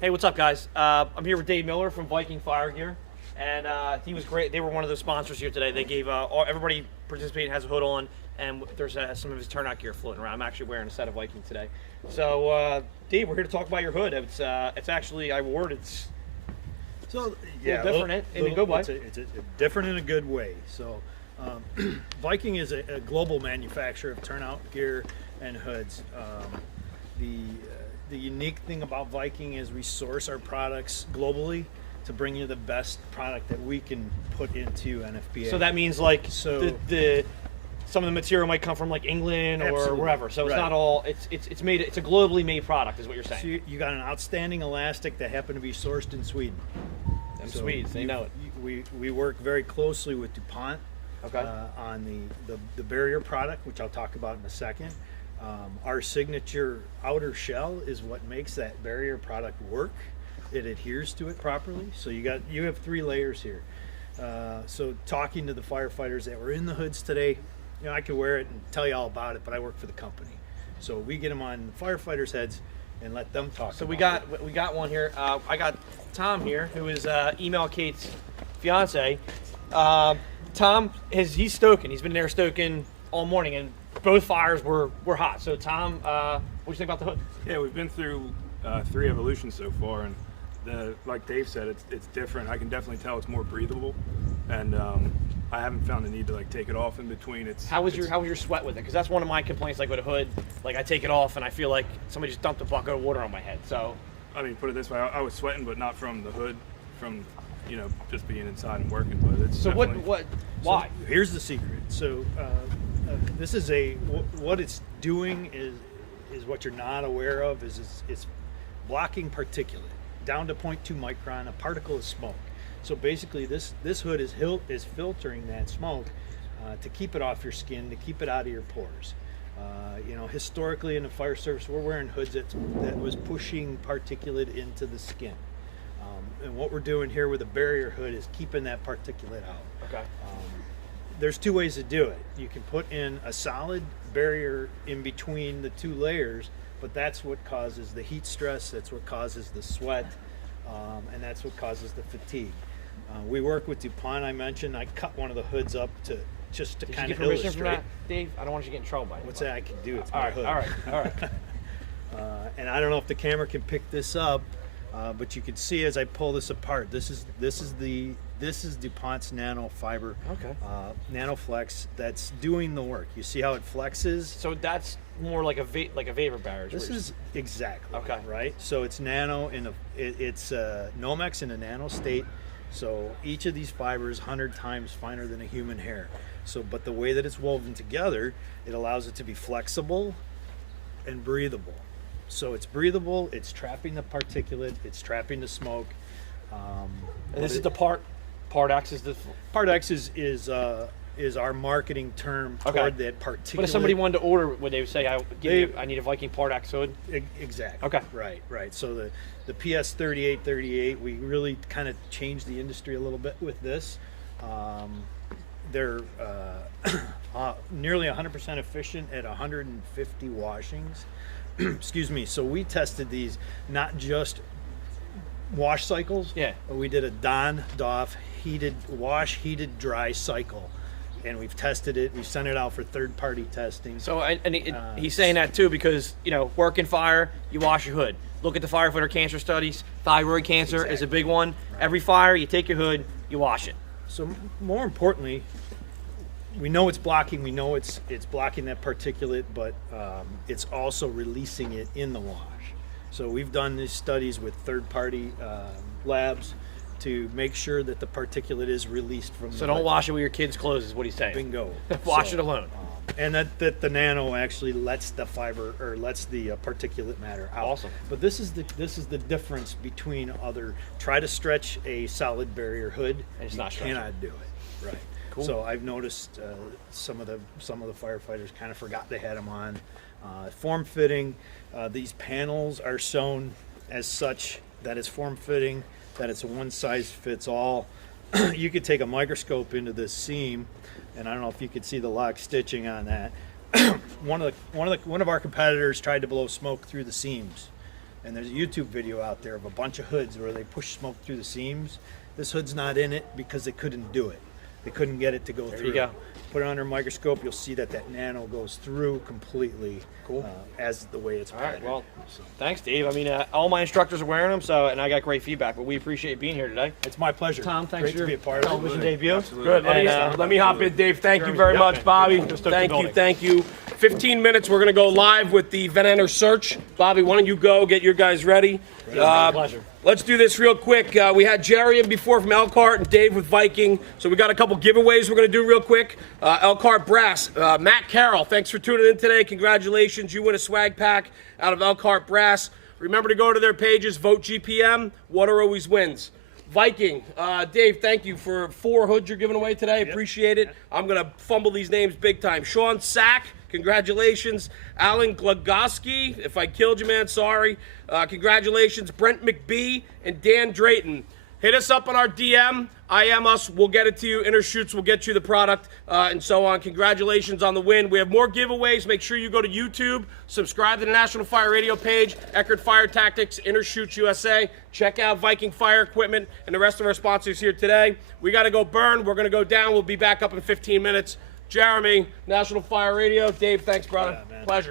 Hey, what's up, guys? I'm here with Dave Miller from Viking Fire Gear, and he was great. They were one of the sponsors here today. They gave everybody participating has a hood on, and there's some of his turnout gear floating around. I'm actually wearing a set of Viking today. So, Dave, we're here to talk about your hood. It's actually I wore it. It's So yeah, different in a good way. It's different in a good way. So Viking is a global manufacturer of turnout gear and hoods. The unique thing about Viking is we source our products globally to bring you the best product that we can put into NFPA. So that means like the some of the material might come from like England or Absolutely. wherever. So it's Right. not all. It's made. It's a globally made product, is what you're saying. So you got an outstanding elastic that happened to be sourced in Sweden. Them Swedes, they know it. We work very closely with DuPont Okay. on the barrier product, which I'll talk about in a second. Our signature outer shell is what makes that barrier product work. It adheres to it properly. So you have 3 layers here. So talking to the firefighters that were in the hoods today, I could wear it and tell you all about it, but I work for the company. So we get them on the firefighters' heads and let them talk. So about we got one here. I got Tom here, who is Email Kate's fiance. Tom he's stoking. He's been there stoking all morning, and both fires were hot. So Tom, what do you think about the hood? Yeah, we've been through 3 evolutions so far, and like Dave said, it's different. I can definitely tell it's more breathable, and I haven't found the need to like take it off in between. How was your sweat with it? Because that's one of my complaints. Like with a hood, like I take it off and I feel like somebody just dumped a bucket of water on my head. So I mean, put it this way, I was sweating, but not from the hood, from just being inside and working. But it's so definitely- why? So here's the secret. So this is what it's doing is what you're not aware of is it's blocking particulate down to 0.2 micron. A particle is smoke. So basically, this hood is filtering that smoke to keep it off your skin, to keep it out of your pores. Historically in the fire service, we're wearing hoods that was pushing particulate into the skin. And what we're doing here with a barrier hood is keeping that particulate out. Okay. There's 2 ways to do it. You can put in a solid barrier in between the 2 layers, but that's what causes the heat stress, that's what causes the sweat, and that's what causes the fatigue. We work with DuPont, I mentioned. I cut one of the hoods up to Did you kind get of permission illustrate. from that, Dave? I don't want you to get in trouble by it. What's that I can do? It's All my right, hood. all right. And I don't know if the camera can pick this up, but you can see as I pull this apart. This is DuPont's nano fiber, Okay. NanoFlex that's doing the work. You see how it flexes? So that's more like a vapor barrier. This is exactly Okay. right. So it's nano it's Nomex in a nano state. So each of these fibers 100 times finer than a human hair. So, but the way that it's woven together, it allows it to be flexible and breathable. So it's breathable. It's trapping the particulate. It's trapping the smoke. And this is the part X is the. Part X is our marketing term toward that particulate. But if somebody wanted to order, would they say I need a Viking Part X hood? Exactly. Okay. Right. So the PS 3838, we really kind of changed the industry a little bit with this. They're nearly 100% efficient at 150 washings. Excuse me. So we tested these not just wash cycles. Yeah. But we did a Doff heated wash, heated, dry cycle. And we've tested it. We've sent it out for third-party testing. So he's saying that too because working fire, you wash your hood. Look at the firefighter cancer studies. Thyroid cancer is a big one. Right. Every fire, you take your hood, you wash it. So more importantly, we know it's blocking. We know it's blocking that particulate, but it's also releasing it in the wash. So we've done these studies with third-party labs to make sure that the particulate is released from. So don't wash it with your kids' clothes, is what he's saying. Bingo. Wash it alone. And that the nano actually lets the fiber or lets the particulate matter out. Awesome. But this is the difference between other. Try to stretch a solid barrier hood. And it's you not stretching. cannot do it. Right. Cool. So I've noticed some of the firefighters kind of forgot they had them on. Form fitting. These panels are sewn as such that it's form fitting, that it's a one size fits all. You could take a microscope into this seam, and I don't know if you could see the lock stitching on that. One of our competitors tried to blow smoke through the seams. And there's a YouTube video out there of a bunch of hoods where they push smoke through the seams. This hood's not in it because they couldn't do it. They couldn't get it to go through. There you go. Put it under a microscope, you'll see that nano goes through completely. Cool. As the way it's All right, patterned. well, thanks, Dave. I mean, all my instructors are wearing them, and I got great feedback. But we appreciate being here today. It's my pleasure. Tom, thanks Great for to your be a part of it. television debut. Absolutely. Good. Let me hop in, Dave. Thank you very much, Bobby. Just took the Thank you, building. thank you. 15 minutes. We're gonna go live with the Van search. Bobby, why don't you go get your guys ready? Pleasure. Let's do this real quick. We had Jerry in before from Elkhart and Dave with Viking. So we got a couple giveaways we're going to do real quick. Elkhart Brass. Matt Carroll, thanks for tuning in today. Congratulations. You win a swag pack out of Elkhart Brass. Remember to go to their pages, vote GPM. Water always wins. Viking. Dave, thank you for 4 hoods you're giving away today. Appreciate it. I'm going to fumble these names big time. Sean Sack. Congratulations. Alan Glagoski, if I killed you, man, sorry. Congratulations. Brent McBee and Dan Drayton. Hit us up on our DM. IM us. We'll get it to you. Intershoots will get you the product and so on. Congratulations on the win. We have more giveaways. Make sure you go to YouTube. Subscribe to the National Fire Radio page. Eckerd Fire Tactics, Intershoots USA. Check out Viking Fire Equipment and the rest of our sponsors here today. We got to go burn. We're going to go down. We'll be back up in 15 minutes. Jeremy, National Fire Radio. Dave, thanks, brother. Yeah, man. Pleasure.